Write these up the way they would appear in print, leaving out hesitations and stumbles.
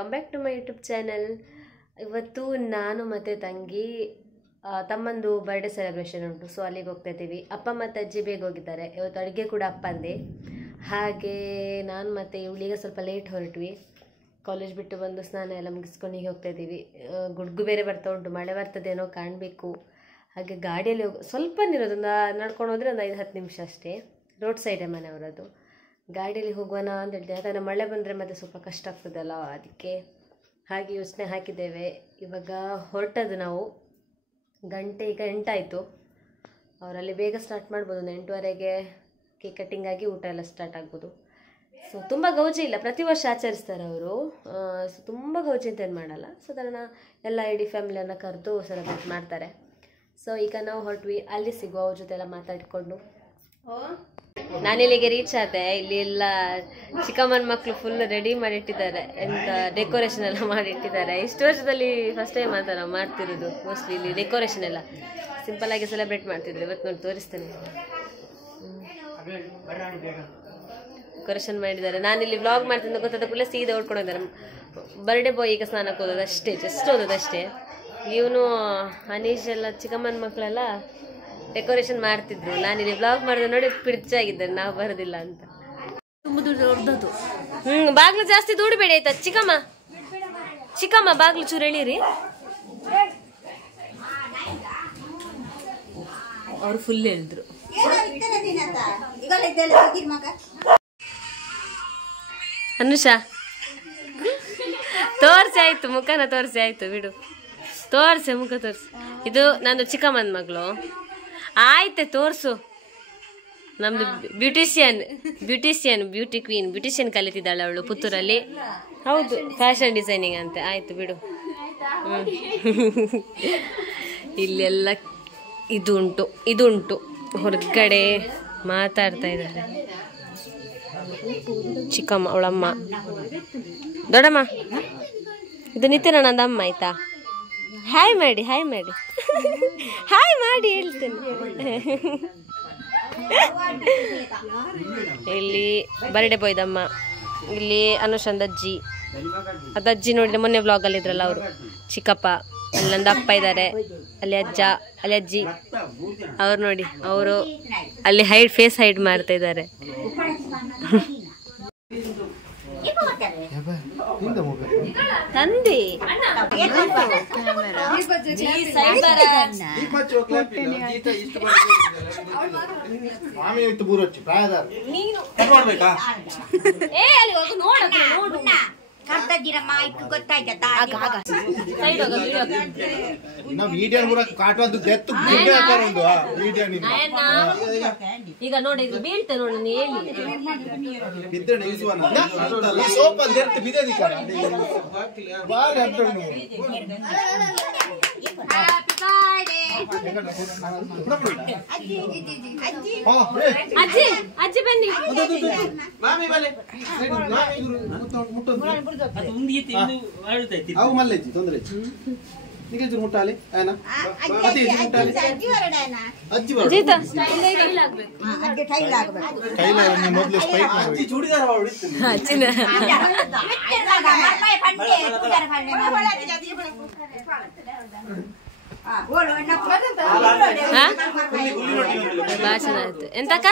Welcome back to my YouTube channel. ಇವತ್ತು ನಾನು ಮತ್ತು ತಂಗಿ ತಮ್ಮಂದು ಬರ್ಡೇ ಸೆಲೆಬ್ರೇಷನ್ ಉಂಟು, ಸೊ ಅಲ್ಲಿಗೆ ಹೋಗ್ತಾ ಇದ್ದೀವಿ. ಅಪ್ಪ ಮತ್ತು ಅಜ್ಜಿ ಬೇಗ ಹೋಗಿದ್ದಾರೆ. ಇವತ್ತು ಅಡುಗೆ ಕೂಡ ಅಪ್ಪಂದೆ. ಹಾಗೆ ನಾನು ಮತ್ತು ಇವಳಿಗೆ ಸ್ವಲ್ಪ ಲೇಟ್ ಹೊರಟ್ವಿ. ಕಾಲೇಜ್ ಬಿಟ್ಟು ಬಂದು ಸ್ನಾನ ಎಲ್ಲ ಮುಗಿಸ್ಕೊಂಡು ಹೀಗೆ ಹೋಗ್ತಾ ಇದ್ದೀವಿ. ಗುಡ್ಗು ಬೇರೆ ಬರ್ತಾ ಉಂಟು, ಮಳೆ ಬರ್ತದೇನೋ ಕಾಣಬೇಕು. ಹಾಗೆ ಗಾಡಿಯಲ್ಲಿ ಸ್ವಲ್ಪ ಇರೋದು, ಒಂದು ನಡ್ಕೊಂಡು ಹೋದರೆ ಒಂದು 5-10 ನಿಮಿಷ ಅಷ್ಟೇ. ರೋಡ್ ಸೈಡೇ ಮನೆಯವರದು. ಗಾಡಿಯಲ್ಲಿ ಹೋಗುವನ ಅಂತ ಹೇಳ್ತೇವೆ, ಯಾಕಂದರೆ ಮಳೆ ಬಂದರೆ ಮತ್ತೆ ಸ್ವಲ್ಪ ಕಷ್ಟ ಆಗ್ತದಲ್ಲ, ಅದಕ್ಕೆ ಹಾಗೆ ಯೋಚನೆ ಹಾಕಿದ್ದೇವೆ. ಇವಾಗ ಹೊರಟದ್ದು ನಾವು ಈಗ 8 ಆಯಿತು. ಅವರಲ್ಲಿ ಬೇಗ ಸ್ಟಾರ್ಟ್ ಮಾಡ್ಬೋದು, ಒಂದು 8:30ಗೆ ಕೇಕ್ ಕಟ್ಟಿಂಗ್ ಆಗಿ ಊಟ ಎಲ್ಲ ಸ್ಟಾರ್ಟ್ ಆಗ್ಬೋದು. ಸೊ ತುಂಬ ಗೌಜಿ ಇಲ್ಲ, ಪ್ರತಿ ವರ್ಷ ಆಚರಿಸ್ತಾರೆ ಅವರು. ಸೊ ತುಂಬ ಗೌಜಿ ಅಂತ ಏನು ಮಾಡಲ್ಲ, ಸಾಧಾರಣ ಎಲ್ಲ ಇಡೀ ಫ್ಯಾಮಿಲಿಯನ್ನು ಕರೆದು ಸೆಲೆಬ್ರೇಟ್ ಮಾಡ್ತಾರೆ. ಸೊ ಈಗ ನಾವು ಹೊರಟ್ವಿ, ಅಲ್ಲಿ ಸಿಗುವ ಅವ್ರ ಜೊತೆ ಎಲ್ಲ ಮಾತಾಡಿಕೊಂಡು. ನಾನಿಲ್ಲಿಗೆ ರೀಚ್ ಆದೆ. ಇಲ್ಲಿ ಎಲ್ಲ ಚಿಕ್ಕಮ್ಮನ ಮಕ್ಕಳು ಫುಲ್ ರೆಡಿ ಮಾಡಿಟ್ಟಿದ್ದಾರೆ, ಎಂತ ಡೆಕೋರೇಷನ್ ಎಲ್ಲ ಮಾಡಿಟ್ಟಿದ್ದಾರೆ. ಇಷ್ಟು ವರ್ಷದಲ್ಲಿ ಫಸ್ಟ್ ಟೈಮ್ ಅಂತ ನಾವು ಮಾಡ್ತಿರೋದು. ಮೋಸ್ಟ್ಲಿ ಇಲ್ಲಿ ಡೆಕೋರೇಷನ್ ಎಲ್ಲ ಸಿಂಪಲ್ ಆಗಿ ಸೆಲೆಬ್ರೇಟ್ ಮಾಡ್ತಿದ್ರು. ಇವತ್ತು ನೋಡಿ ತೋರಿಸ್ತೇನೆ, ಡೆಕೋರೇಷನ್ ಮಾಡಿದ್ದಾರೆ. ನಾನಿಲ್ಲಿ ವ್ಲಾಗ್ ಮಾಡ್ತಿದ್ದ ಗೊತ್ತಾದ ಕೂಡಲೇ ಸೀದಾ ಓಡ್ಕೊಂಡಿದ್ದಾರೆ. ಬರ್ಡೇ ಬಾಯ್ ಈಗ ಸ್ನಾನಕ್ಕೆ ಹೋದದಷ್ಟೇ, ಜಸ್ಟ್ ಹೋದದಷ್ಟೇ. ಇವನು ಅನೀಶ್ ಎಲ್ಲ ಚಿಕ್ಕಮ್ಮನ ಮಕ್ಕಳೆಲ್ಲ ಡೆಕೋರೇಷನ್ ಮಾಡ್ತಿದ್ರು. ನಾನಿಲ್ಲಿ ವ್ಲಾಗ್ ಮಾಡಿದೆ ನೋಡಿ ಪಿಡ್ಚಾಗಿದ್ದಾರೆ, ನಾವು ಬರೋದಿಲ್ಲ ಅಂತ. ಬಾಗ್ಲು ಜಾಸ್ತಿ ದೂಡಬೇಡಿ ಆಯ್ತಾ ಚಿಕ್ಕಮ್ಮ ಬಾಗ್ಲು ಚೂರು ಎಳೀರಿ. ಅವ್ರು ಫುಲ್ ಹೇಳಿದ್ರು. ಅನುಷಾ ತೋರ್ಸಿ ಆಯ್ತು, ಮುಖನ ತೋರಿಸಿ ಆಯ್ತು, ಬಿಡು. ತೋರ್ಸಿ ಮುಖ ತೋರಿಸಿ. ಇದು ನಂದು ಚಿಕ್ಕಮ್ಮನ ಮಗಳು. ಆಯ್ತೆ ತೋರ್ಸು. ನಮ್ದು ಬ್ಯೂಟಿ ಕ್ವೀನ್ ಬ್ಯೂಟಿಷಿಯನ್ ಕಲಿತಿದ್ದಾಳೆ ಅವಳು ಪುತ್ತೂರಲ್ಲಿ. ಹೌದು, ಫ್ಯಾಷನ್ ಡಿಸೈನಿಂಗ್ ಅಂತೆ. ಆಯ್ತು ಬಿಡು. ಇಲ್ಲೆಲ್ಲ ಇದು ಉಂಟು ಹೊರಗಡೆ ಮಾತಾಡ್ತಾ ಇದ್ದಾರೆ. ಚಿಕ್ಕಮ್ಮ ಅವಳಮ್ಮ, ದೊಡ್ಡಮ್ಮ ಇದು ನಿತ್ಯನಣ್ಣಂದ ಅಮ್ಮ. ಆಯ್ತಾ, ಹಾಯ್ ಮಾಡಿ ಹಾಯ್ ಮಾಡಿ ಹೇಳ್ತೇನೆ. ಇಲ್ಲಿ ಬರ್ಡೇ ಬಾಯ್ದಮ್ಮ, ಇಲ್ಲಿ ಅನುಷಂದ ಅಜ್ಜಿ. ಅದಜ್ಜಿ ನೋಡಿದ್ರೆ ಮೊನ್ನೆ ವ್ಲಾಗಲ್ಲಿ ಇದ್ರಲ್ಲ ಅವರು, ಚಿಕ್ಕಪ್ಪ. ಅಲ್ಲಿ ನಂದು ಅಪ್ಪ ಇದ್ದಾರೆ, ಅಲ್ಲಿ ಅಜ್ಜ, ಅಲ್ಲಿ ಅಜ್ಜಿ. ಅವ್ರು ನೋಡಿ, ಅವರು ಅಲ್ಲಿ ಫೇಸ್ ಹೈಡ್ ಮಾಡ್ತಾ ಇದ್ದಾರೆ. ತಂದೆ ಈಗ ನೋಡಿ, ಬೀಳ್ತೆ ನೋಡಿ, ಅಜ್ಜಿ ಅಜ್ಜಿ ಬನ್ನಿ. ಚೆನ್ನಾಯ್ತು. ಎಂತಕ್ಕ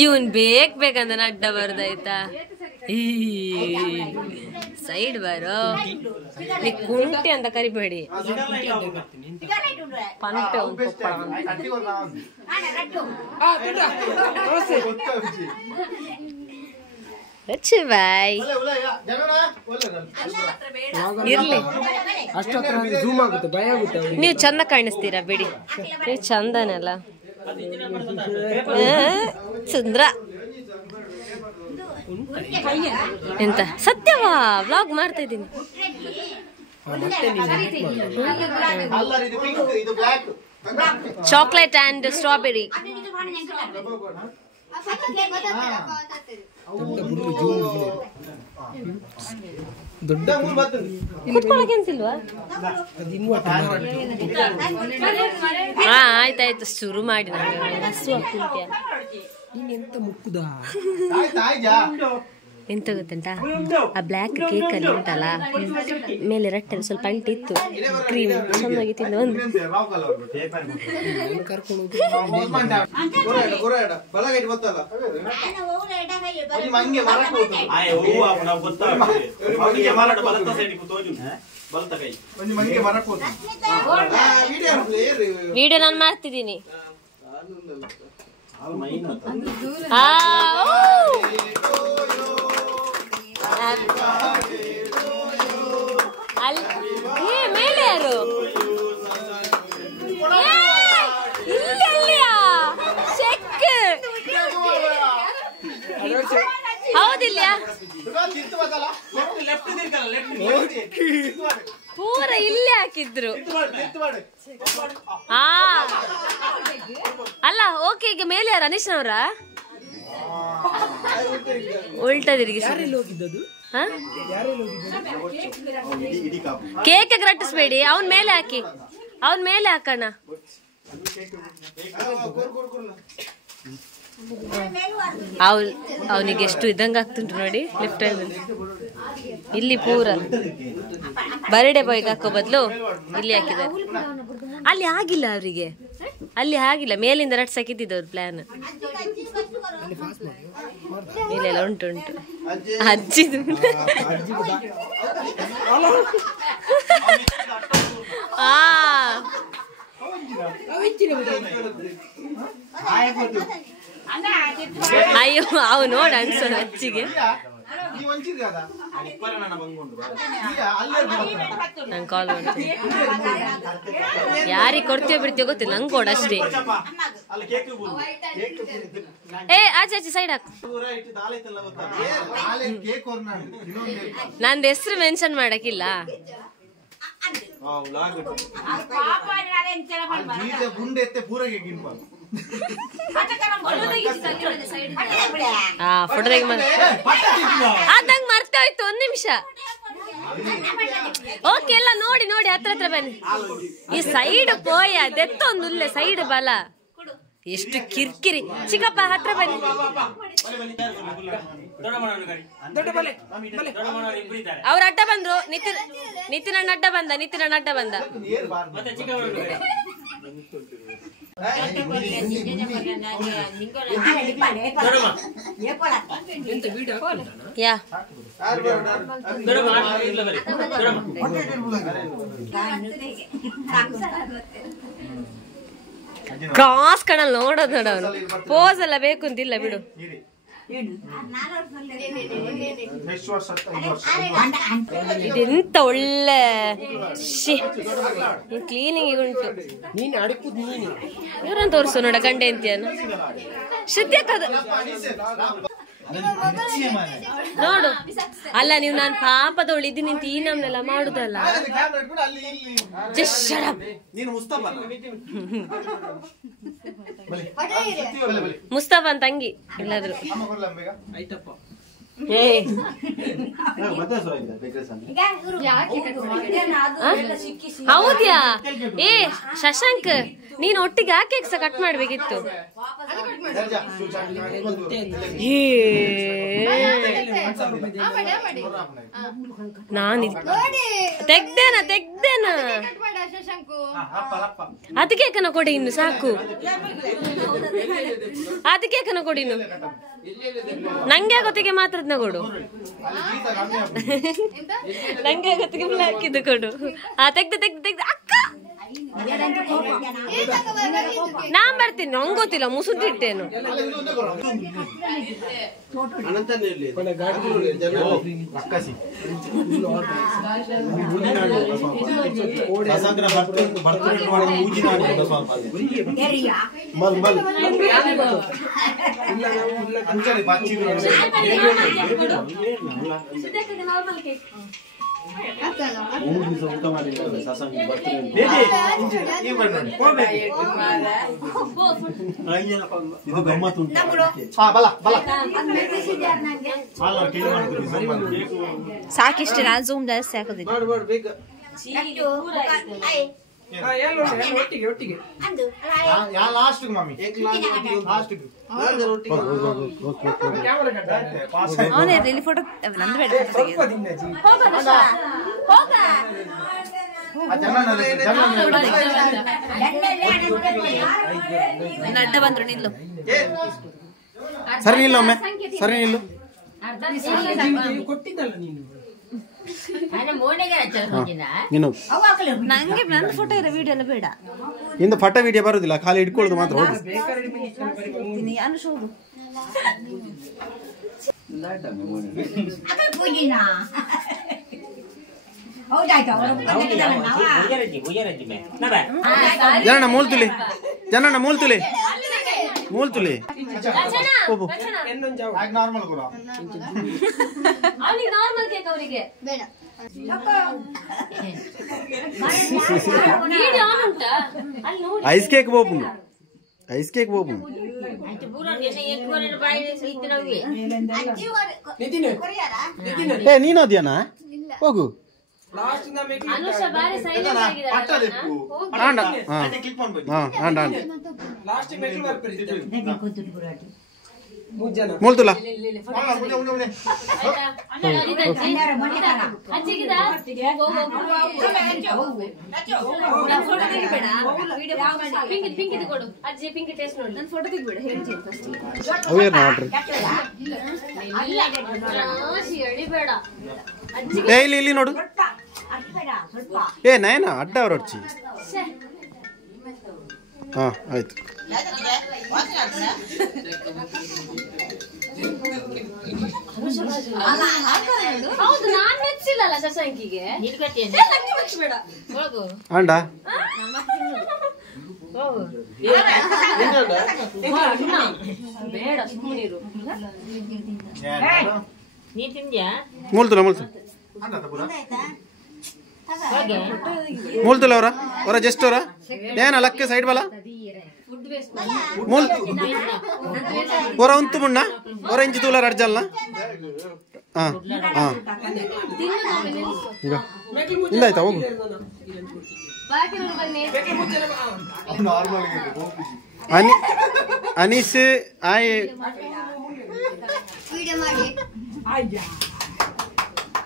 ಇವನ್ ಬೇಕಂತ ಅಡ್ಡ ಬರ್ದಾಯ್ತಾ. ಈ ಸೈಡ್ ಬರೋ, ನೀ ಕುಂಟಿ ಅಂತ ಕರಿಬೇಡಿ. ಪಂಟೆ ಬಾಯ್ ಇರ್ಲಿ, ನೀವು ಚಂದ ಕಾಣಿಸ್ತೀರಾ ಬಿಡಿ. ನೀವು ಚಂದನಲ್ಲ, ಸುಂದ್ರ. ಎಂತ ಸತ್ಯವಾ, ವ್ಲಾಗ್ ಮಾಡ್ತಾ ಇದ್ದೀನಿ. Chocolate and strawberry. ಕುತ್ಕೊಳ್ಳೋಕೆನ್ಸಿಲ್ವಾ? ಹಾ ಆಯ್ತಾಯ್ತು, ಶುರು ಮಾಡಿ. ನನಗೆ ಹಸು ಆಗ್ತಿದ್ಯಾ ಎಂತ ಗೊತ್ತುಂಟಾ, ಆ ಬ್ಲ್ಯಾಕ್ ಕೇಕ್ ಅಲ್ಲಿ ಉಂಟಲ್ಲ ಮೇಲೆ ರಟ್ಟಲ್ಲಿ ಸ್ವಲ್ಪ ಅಂಟಿತ್ತು, ಕ್ರೀಮ್ ಚೆನ್ನಾಗಿ ತಿಂದ ಒಂದು ವಿಡಿಯೋ ನಾನು ಮಾಡ್ತಿದ್ದೀನಿ. ಮೇಲೆ ಯಾರು? ಹೌದಿಲ್ಲ, ಪೂರ ಇಲ್ಲೇ ಹಾಕಿದ್ರು. ಹಾ ಅಲ್ಲ, ಓಕೆ. ಈಗ ಮೇಲೆ ಯಾರು? ಅನೀಶ್ನವ್ರ ಉಲ್ಟಾ ತಿರುಗಿಸಿ. ಕೇಕ್ ರಟ್ಟಿಸ್ಬೇಡಿ, ಅವನ್ ಮೇಲೆ ಹಾಕಿ, ಅವನ್ ಮೇಲೆ ಹಾಕೋಣ. ಅವನಿಗೆ ಎಷ್ಟು ಇದಂಗ ಆಗ್ತುಂಟು ನೋಡಿ. ಲೆಫ್ಟ್ ಹ್ಯಾಂಡ್ ಇಲ್ಲಿ ಪೂರ ಬರ್ಡೇ ಬಾಯ್ಗೆ ಹಾಕೋ ಬದಲು ಇಲ್ಲಿ ಹಾಕಿದ್ದಾರೆ. ಅಲ್ಲಿ ಆಗಿಲ್ಲ ಅವರಿಗೆ, ಅಲ್ಲಿ ಆಗಿಲ್ಲ. ಮೇಲಿಂದ ರಟ್ಸಾಕಿದ್ದವ್ರು ಪ್ಲಾನ್. ಇಲ್ಲೆಲ್ಲ ಉಂಟು ಉಂಟು ಅಜ್ಜಿದು. ಅಯ್ಯೋ ಅವು ನೋಡ ಅನ್ಸೋದು ಅಜ್ಜಿಗೆ. ನಂಗೆ ಕಾಲ್ ಮಾಡ್ತೀನಿ. ಯಾರಿಗೆ ಕೊಡ್ತೀವೋ ಬಿಡ್ತೀವೋ ಗೊತ್ತಿಲ್ಲ, ನಂಗೆ ಕೊಡ ಅಷ್ಟೇ. ಏ ಆಚೆ ಆಚೆ ಸೈಡ್ ಹಾಕು. ನಂದು ಹೆಸರು ಮೆನ್ಷನ್ ಮಾಡಕ್ಕಿಲ್ಲ. ಫೋಟೋದಾಗ ಅದಂಗ ಮರ್ತೆ ಹೋಯ್ತು. 1 ನಿಮಿಷ. ಓಕೆ, ಎಲ್ಲ ನೋಡಿ ನೋಡಿ ಹತ್ರ ಹತ್ರ ಬನ್ನಿ. ಈ ಸೈಡ್ ಪೋಯ ಅದೆತ್ತೊಂದು ಉಲ್ಲೆ ಸೈಡ್ ಬಲ. ಎಷ್ಟು ಕಿರ್ಕಿರಿ. ಚಿಕ್ಕಪ್ಪ ಹತ್ರ ಬನ್ನಿ. ಅವ್ರ ಅಡ್ಡ ಬಂದ್ರು. ನಿತಿನ್ ಅಡ್ಡ ಬಂದ. ನಿತಿನ್ ಅಡ್ಡ ಬಂದ. ಯಾ ಕ್ರಾಸ್ ಕಣಲ್ ನೋಡೋದು ನೋಡವನು. ಪೋಸ್ ಎಲ್ಲ ಬೇಕು ಅಂತಿಲ್ಲ ಬಿಡು. ಇದೆಂತ ಒಳ್ಳೆ ಕ್ಲೀನಿಂಗ್ ಉಂಟು. ಇವ್ರನ್ನ ತೋರಿಸು ನೋಡ ಗಂಡೆ ಅಂತೀಯನು. ಶ್ರುತ್ಯಕ್ಕದು ನೋಡು. ಅಲ್ಲ ನೀವು ನಾನು ಪಾಪದವಳು ಇದ್ದೀನಿ ಅಂತ ಈ ನಮ್ನೆಲ್ಲ ಮಾಡುದಲ್ಲ. ಮುಸ್ತಫಾನ್ ತಂಗಿ ಇಲ್ಲಾದ್ರು. ಹೌದ್ಯಾ? ಏ ಶಶಾಂಕ್, ನೀನ್ ಒಟ್ಟಿಗೆ ಆ ಕೇಕ್ ಸಹ ಕಟ್ ಮಾಡ್ಬೇಕಿತ್ತು. ನಾನು ತೆಗ್ದೇನಾ ಅದಕ್ಕೆ ಕನ ಕೊಡಿ ಇನ್ನು ಸಾಕು. ಅದಕ್ಕೆ ಕನ ಕೊಡಿ ಇನ್ನು. ನಂಗೆ ಗೊತ್ತಿಗೆ ಮಾತ್ರದ್ನ ಕೊಡು. ನಂಗೆ ಗೊತ್ತಿಗೆ ಹಾಕಿದ್ದು ಕೊಡು. ತೆಗ್ದು ಅಕ್ಕ ನಾನ್ ಬರ್ತೀನಿ. ನಂಗೆ ಗೊತ್ತಿಲ್ಲ, ಮುಸುಂತಿಟ್ಟೇನು. ಊಟ ಮಾಡಿಲ್ಲ ಸಸಂಗಿ ಬರ್ತಾರೆ ಇದು ಗಮ್ಮತ್ತು ಉಂಟು ಸಾಕಿಷ್ಟು ನಾನು ಝೂಮ್ ಜಾಸ್ತಿ ಹಾಕೋದಿಲ್ಲ ಅವನೇ ಇಲ್ಲಿ ಫೋಟೋ ನಂದು ಬೇಡ ಅಡ್ಡ ಬಂದ್ರು ನಿಲ್ಲು ಸರಿ ನಿಲ್ಲು ಒಮ್ಮೆ ಸರಿ ನಿಲ್ಲು ನಂಗೆ ನನ್ನ ಫೋಟೋ ಇರೋ ವಿಡಿಯೋ ಎಲ್ಲ ಬೇಡ ಇಂದು ಫೋಟೋ ವಿಡಿಯೋ ಬರುದಿಲ್ಲ ಖಾಲಿ ಇಟ್ಕೊಳ್ಳೋದು ಮಾತ್ರ ಹೋಗು ಅನುಶೋದು ಜನಣ್ಣ ಮೂಲ್ತುಲಿ ಜನಣ್ಣ ಮೂಲ್ತುಲಿ ಮೂಲ್ತುಲಿ ನಾರ್ಮಲ್ ಕೇಕ್ ಅವರಿಗೆ ಬೇಡ ಐಸ್ ಕೇಕ್ ಬೋಪು ಐಸ್ ಕೇಕ್ ಬೋಪು ಏ ನೀನು ಅದ್ಯಾನ ಹೋಗು ಮೂಲ್ತುಲ ಅವೇರ್ ನೋಡ್ರಿ ಏ ಇಲ್ಲಿ ಇಲ್ಲಿ ನೋಡು ಏ ನಯನ ಅಡ್ಡ ಅವ್ರ ಅಡ್ಚಿ ಹಾ ಆಯ್ತು ಹೌದು ನಾನ್ ಮೆಚ್ಚಿಲ್ಲಲ್ಲ ಶಶಾಂಕಿಗೆ ಅಂಡ ಬೇಡ ಸುಮ್ಮನಿರು ಮೂಲ್ತುಲ ಮೂಲ್ತು ಮೂಲ್ತುಲ ಅವರ ಅವರ ಜಸ್ಟ್ ಅವರ ಏನ ಲಕ್ಕೆ ಸೈಡ್ ಬಲ ಮೂಲ್ ಹೊರ ಉಂತು ಮುಣ್ಣ ಹೊರ ಇಂಚು ತೂಲ ರಡ್ಜಲ್ಲ ಹಾ ಹಾ ಈಗ ಇಂದಾಯ್ತಾ ಹೋಗು ಅನೀಶ್ ಆಯ್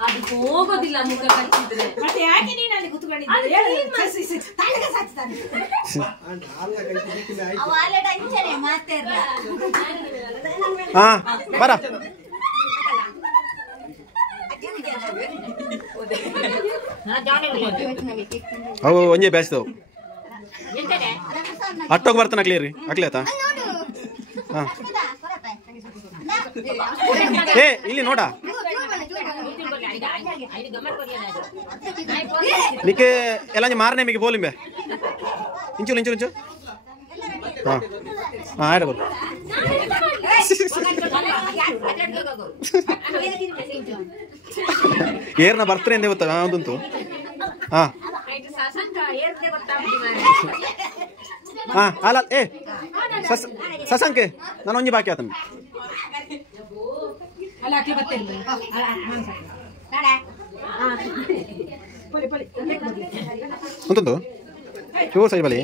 ಅದಕ್ಕೆ ಹೋಗೋದಿಲ್ಲ ಮುಖ ಕಚ್ಚಿದ್ರೆ ಮತ್ತೆ ಯಾಕೆ ನೀನು ಅಲ್ಲಿ ಕೂತ್ಕೊಂಡಿದ್ದೆ ಹಾ ಬರ ಅವು ಒಂಜೆ ಬ್ಯಾಚ್ದವು ಅಟ್ಟೋಗಿ ಬರ್ತಾನ ಕ್ಲಿಯರ್ ರೀ ಅಕ್ಲಿ ಆಯ್ತಾ ಹಾ ಏ ಇಲ್ಲಿ ನೋಡ ನಿಕ್ಕೆ ಎಲ್ಲ ಮಾರನೆ ಮಿಗೆ ಬೋಲಿಂಬೆ ಇಂಚುಲು ಇಂಚುಲು ಇಂಚು ಹಾ ಹಾ ಆಯ್ತು ಬರು ಏರ್ನ ಬರ್ತಾರೆ ಎಂದೇ ಗೊತ್ತಾ ಅದಂತೂ ಹಾ ಹಾ ಅಲ್ಲ ಏ ಸಸಂಕೆ ನಾನು ಒಂಜಿ ಬಾಕಿ ಆತನ ಉಂಟು ಚೂರು ಸೈ ಬಲಿ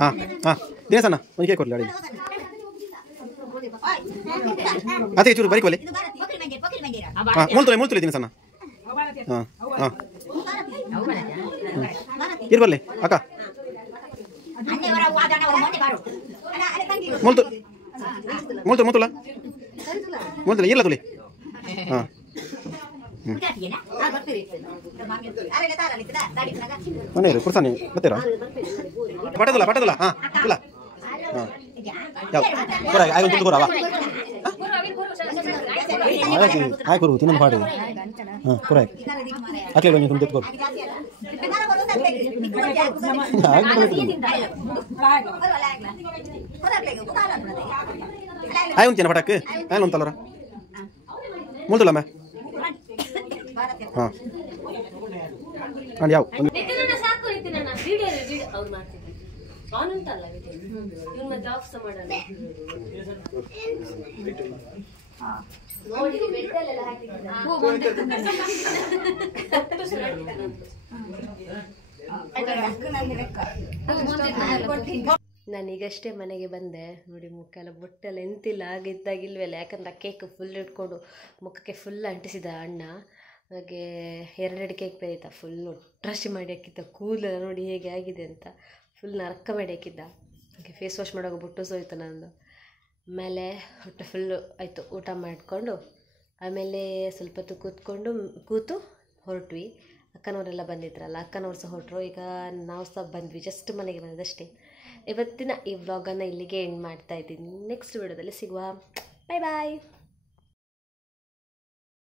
ಹಾ ಹಾ ದಿನೇಶಣ್ಣ ಒಂದು ಕೇಕ್ ಕೊಡ್ಲಿ ಅಡಿಗೆ ಅದೇ ಚೂರು ಬರೀ ಕೊಲಿ ಹಾಂ ಮೂಲ್ತುಲೆ ದಿನೇಶಣ್ಣ ಹಾಂ ಹಾಂ ಇರ್ಬರ್ಲಿ ಅಕ್ಕ ಮೂಲ್ತುಲ ಇಲ್ಲ ತುಲಿ ಹಾಂ ಮನೆಯರು ಕುರ್ಸಾನಿ ಬರ್ತೀರಾ ಪಟದುಲ್ಲ ಹಾಂ ಇಲ್ಲ ಹಾಂ ಯಾವ್ದು ಬರ ಆಯ್ತು ತುಳು ಕೊರವಾ ಆಯ್ ಕೊರು ತಿನ್ನೊಂದು ಪಾಡಿ ಹಾಂ ಕೊರ ಹಾಕಿ ಬಂದು ತುಂಬ ತೆತ್ಕೊರು ಆಯ್ ಉಂತೇನ ಪಟಕ್ಕೆ ಆಯ್ ಉಂತಲ್ಲರ ಮೂಲ್ತುಲ್ಲ ಮೇ ಹಾಂ ಯಾವ ಸಾಕು ವಿಡಿಯೋ ಅವ್ರು ಮಾಡ್ತಿದ್ವಿ ಆನ್ ಉಂಟಲ್ಲ ಇವ್ನು ಮತ್ತೆ ಆಫ್ ಸಹ ಮಾಡಲ್ಲ ನೋಡಿ ಬೆಟ್ಟಲ್ಲೆಲ್ಲ ನಾನೀಗಷ್ಟೇ ಮನೆಗೆ ಬಂದೆ ನೋಡಿ ಮುಖೆಲ್ಲ ಬೊಟ್ಟೆಲ್ಲ ಎಂತಿಲ್ಲ ಆಗಿದ್ದಾಗಿಲ್ವಲ್ಲ ಯಾಕಂದ್ರೆ ಕೇಕ್ ಫುಲ್ ಇಟ್ಕೊಂಡು ಮುಖಕ್ಕೆ ಫುಲ್ ಅಂಟಿಸಿದ ಅಣ್ಣ ಹಾಗೆ 2 ಕೇಕ್ ಬೇಯಿತ ಫುಲ್ ಒಟ್ರಾಶಿ ಮಾಡಿ ಹಾಕಿದ್ದ ಕೂದಲೆಲ್ಲ ನೋಡಿ ಹೇಗೆ ಆಗಿದೆ ಅಂತ ಫುಲ್ ನರಕ ಮಾಡಿ ಹಾಕಿದ್ದ ಹಾಗೆ ಫೇಸ್ ವಾಶ್ ಮಾಡೋಕೆ ಬುಟ್ಟು ಸೋಯ್ತು ನಂದು ಆಮೇಲೆ ಹೊಟ್ಟೆ ಫುಲ್ಲು ಆಯಿತು ಊಟ ಮಾಡಿಕೊಂಡು ಆಮೇಲೆ ಸ್ವಲ್ಪ ಹೊತ್ತು ಕೂತು ಹೊರಟ್ವಿ ಅಕ್ಕನವರೆಲ್ಲ ಬಂದಿದ್ರಲ್ಲ ಅಕ್ಕನವ್ರು ಸಹ ಹೊರಟರು ಈಗ ನಾವು ಸಹ ಬಂದ್ವಿ ಜಸ್ಟ್ ಮನೆಗೆ ಬಂದಷ್ಟೇ ಇವತ್ತಿನ ಈ ವ್ಲಾಗನ್ನು ಇಲ್ಲಿಗೆ ಎಂಡ್ ಮಾಡ್ತಾ ಇದ್ದೀನಿ ನೆಕ್ಸ್ಟ್ ವಿಡಿಯೋದಲ್ಲಿ ಸಿಗುವ ಬಾಯ್ ಬಾಯ್